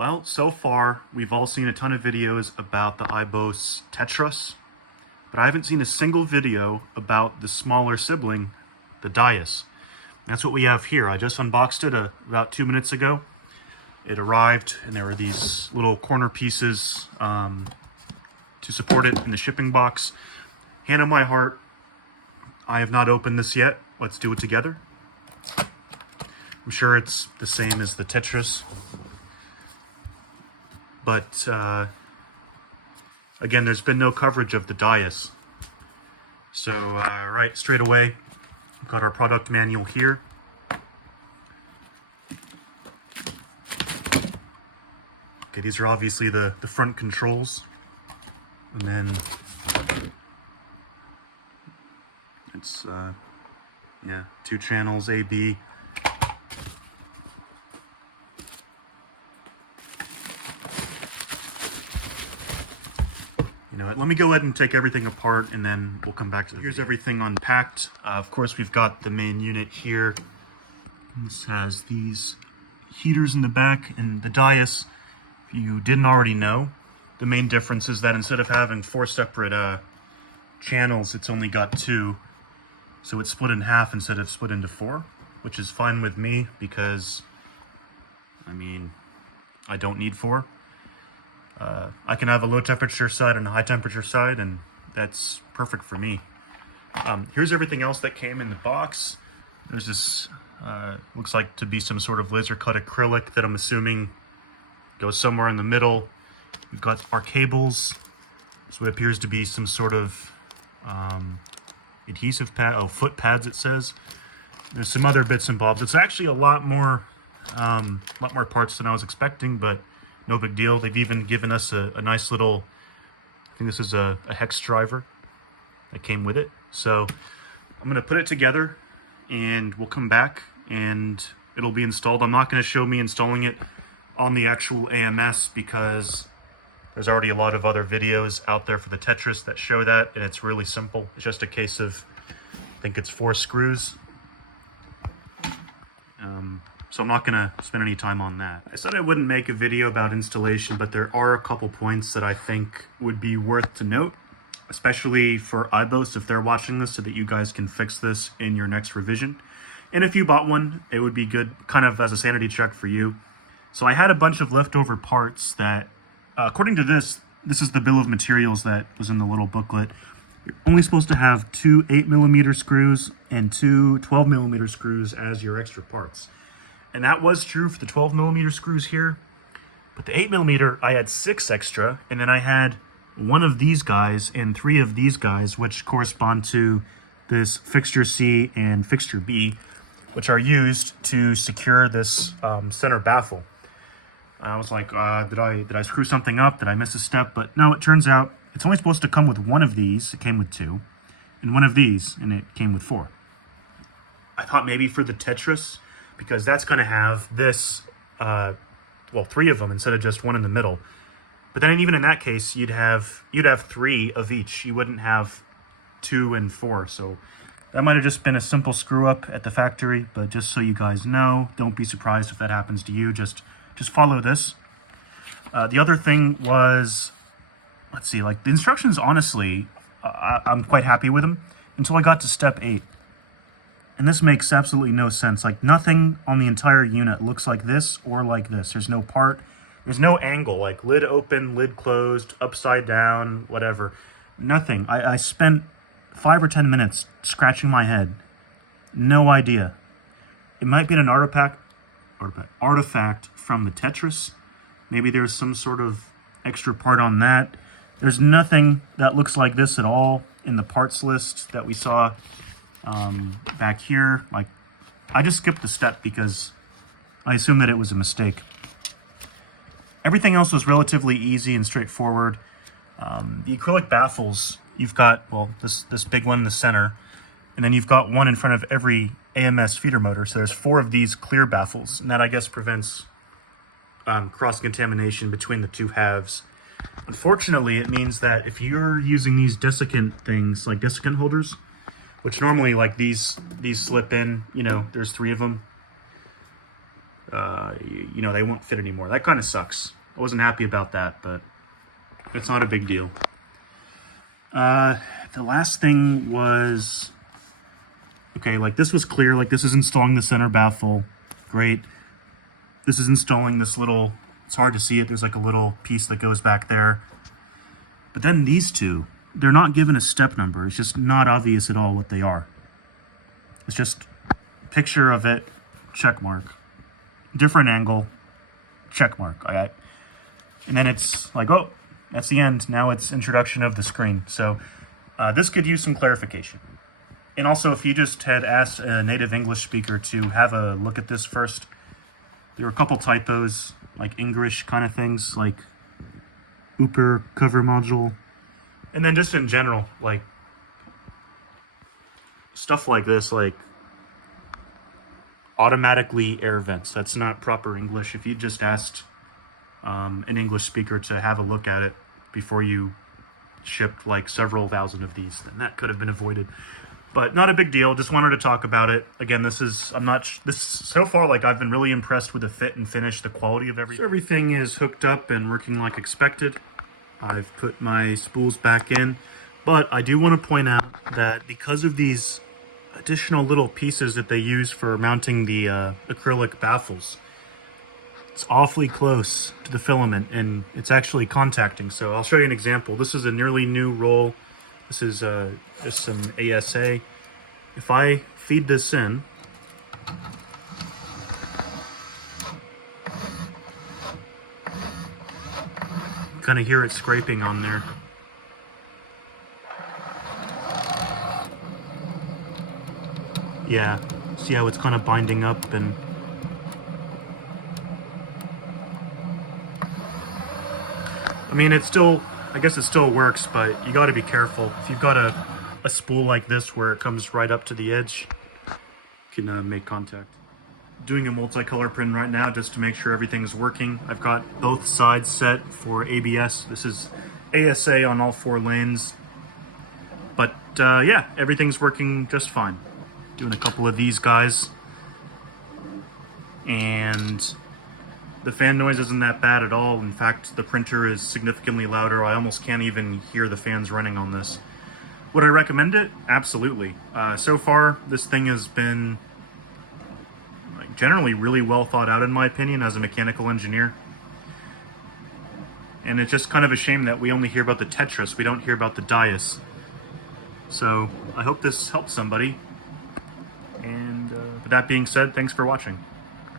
Well, so far, we've all seen a ton of videos about the EIBOS Tetras, but I haven't seen a single video about the smaller sibling, the Dyas. That's what we have here. I just unboxed it about 2 minutes ago. It arrived, and there were these little corner pieces to support it in the shipping box. Hand on my heart, I have not opened this yet. Let's do it together. I'm sure it's the same as the Tetras. But, again, there's been no coverage of the Dyas. So, right, straight away, we've got our product manual here. Okay, these are obviously the front controls. And then it's, yeah, 2 channels, A, B. You know what, let me go ahead and take everything apart and then we'll come back to this. Here's everything unpacked. Of course, we've got the main unit here. This has these heaters in the back, and the Dyas, if you didn't already know, the main difference is that instead of having 4 separate channels, it's only got 2. So it's split in half instead of split into 4, which is fine with me because, I mean, I don't need 4. I can have a low temperature side and a high temperature side, and that's perfect for me. Here's everything else that came in the box. There's this, looks like to be some sort of laser cut acrylic that I'm assuming goes somewhere in the middle. We've got our cables. So it appears to be some sort of adhesive pad, foot pads it says. There's some other bits and bobs. It's actually a lot more parts than I was expecting, but no big deal. They've even given us a nice little, I think this is a hex driver that came with it. So I'm gonna put it together and we'll come back and it'll be installed. I'm not gonna show me installing it on the actual AMS because there's already a lot of other videos out there for the Tetras that show that, and it's really simple. It's just a case of, I think it's 4 screws. So I'm not gonna spend any time on that. I said I wouldn't make a video about installation, but there are a couple points that I think would be worth to note, especially for EIBOS if they're watching this, so that you guys can fix this in your next revision. And if you bought one, it would be good kind of as a sanity check for you. So I had a bunch of leftover parts that, according to this is the bill of materials that was in the little booklet. You're only supposed to have 2 8mm screws and 2 12mm screws as your extra parts. And that was true for the 12mm screws here. But the 8mm, I had 6 extra, and then I had 1 of these guys and 3 of these guys, which correspond to this fixture C and fixture B, which are used to secure this center baffle. I was like, did I screw something up? Did I miss a step? But no, it turns out it's only supposed to come with 1 of these. It came with 2. And 1 of these, and it came with 4. I thought maybe for the Tetras, because that's going to have this, well, 3 of them instead of just 1 in the middle. But then even in that case, you'd have 3 of each. You wouldn't have 2 and 4. So that might have just been a simple screw up at the factory. But just so you guys know, don't be surprised if that happens to you. Just follow this. The other thing was, let's see, like the instructions, honestly, I'm quite happy with them until I got to step 8. And this makes absolutely no sense. Like nothing on the entire unit looks like this or like this. There's no part, there's no angle, like lid open, lid closed, upside down, whatever. Nothing. I spent 5 or 10 minutes scratching my head. No idea. It might be an artifact from the Tetras. Maybe there's some sort of extra part on that. There's nothing that looks like this at all in the parts list that we saw back here. Like, I just skipped the step because I assumed that it was a mistake. Everything else was relatively easy and straightforward. The acrylic baffles, you've got, well, this big one in the center, and then you've got 1 in front of every AMS feeder motor. So there's 4 of these clear baffles, and that I guess prevents cross-contamination between the 2 halves. Unfortunately, it means that if you're using these desiccant things, like desiccant holders, which normally like these slip in, you know, there's 3 of them. you know, they won't fit anymore. That kind of sucks. I wasn't happy about that, but it's not a big deal. The last thing was, okay, like this was clear, like this is installing the center baffle. Great. This is installing this little, it's hard to see it, there's like a little piece that goes back there. But then these two, they're not given a step number. It's just not obvious at all what they are. It's just picture of it, check mark. Different angle, check mark. Alright. And then it's like, oh, that's the end. Now it's introduction of the screen. So this could use some clarification. And also, if you just had asked a native English speaker to have a look at this first, there were a couple typos, like English kind of things, like Uber cover module. And then just in general, like stuff like this, like automatically air vents. That's not proper English. If you just asked an English speaker to have a look at it before you shipped like several thousand of these, then that could have been avoided. But not a big deal. Just wanted to talk about it. Again, this is, so far, like, I've been really impressed with the fit and finish, the quality of everything. So everything is hooked up and working like expected. I've put my spools back in, but I do want to point out that because of these additional little pieces that they use for mounting the acrylic baffles, it's awfully close to the filament and it's actually contacting. So I'll show you an example. This is a nearly new roll. This is just some ASA. If I feed this in, kind of hear it scraping on there. Yeah, see how it's kind of binding up and I mean, it's still, I guess it still works, but you got to be careful. If you've got a spool like this where it comes right up to the edge, you can make contact. Doing a multicolor print right now just to make sure everything's working. I've got both sides set for ABS. This is ASA on all 4 lanes. But yeah, everything's working just fine. Doing a couple of these guys. And the fan noise isn't that bad at all. In fact, the printer is significantly louder. I almost can't even hear the fans running on this. Would I recommend it? Absolutely. So far, this thing has been generally really well thought out in my opinion as a mechanical engineer. And it's just kind of a shame that we only hear about the Tetras, we don't hear about the Dyas. So I hope this helps somebody. And with that being said, thanks for watching.